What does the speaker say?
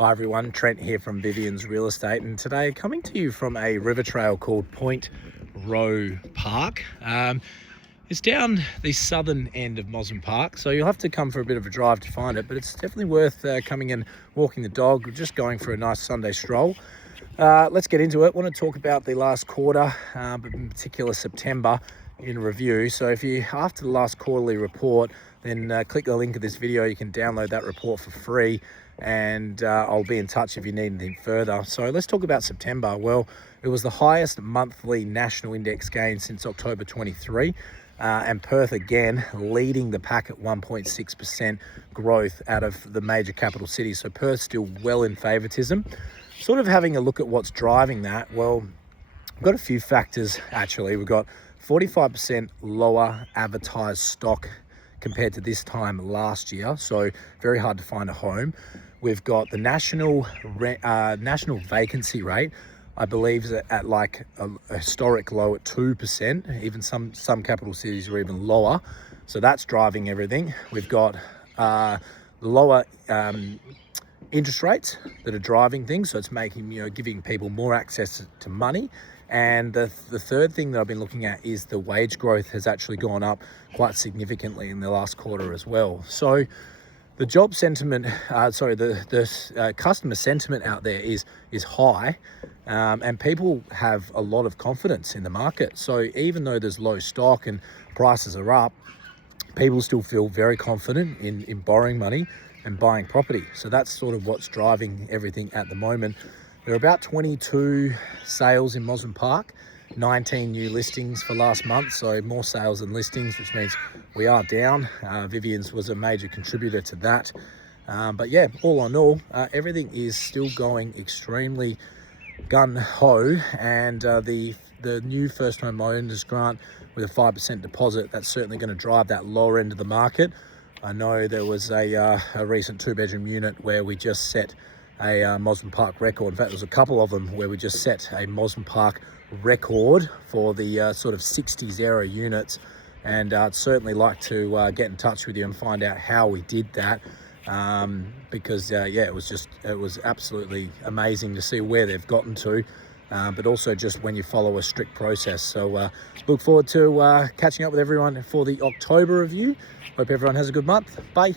Hi everyone, Trent here from Vivian's Real Estate, and today coming to you from a river trail called Point Row Park. It's down the southern end of Mosman Park, so you'll have to come for a bit of a drive to find it, but it's definitely worth coming and walking the dog, just going for a nice Sunday stroll. Let's get into it. I want to talk about the last quarter, but in particular September in review. So if you, after the last quarterly report, then click the link of this video. You can download that report for free, and I'll be in touch if you need anything further. So let's talk about September. Well, it was the highest monthly national index gain since October 23, and Perth again leading the pack at 1.6% growth out of the major capital cities. So Perth still well in favoritism. Sort of having a look at what's driving that. Well, we've got a few factors actually. We've got 45% lower advertised stock compared to this time last year, so very hard to find a home. We've got the national vacancy rate, I believe, is at like a historic low at 2%. Even some capital cities are even lower, so that's driving everything. We've got lower interest rates that are driving things, so it's making, giving people more access to money. And the third thing that I've been looking at is the wage growth has actually gone up quite significantly in the last quarter as well. So the job sentiment, the customer sentiment out there is high, and people have a lot of confidence in the market. So even though there's low stock and prices are up, people still feel very confident in borrowing money and buying property. So that's sort of what's driving everything at the moment. There are about 22 sales in Mosman Park, 19 new listings for last month, so more sales than listings, which means we are down. Vivian's was a major contributor to that. But yeah, all in all, everything is still going extremely gun-ho, and the new first home owners grant with a 5% deposit, that's certainly going to drive that lower end of the market. I know there was a recent 2-bedroom unit where we just set a Mosman Park record. In fact, there's a couple of them where we just set a Mosman Park record for the sort of 60s era units, and I'd certainly like to get in touch with you and find out how we did that, because yeah, it was absolutely amazing to see where they've gotten to, but also just when you follow a strict process. So look forward to catching up with everyone for the October review. Hope everyone has a good month. Bye.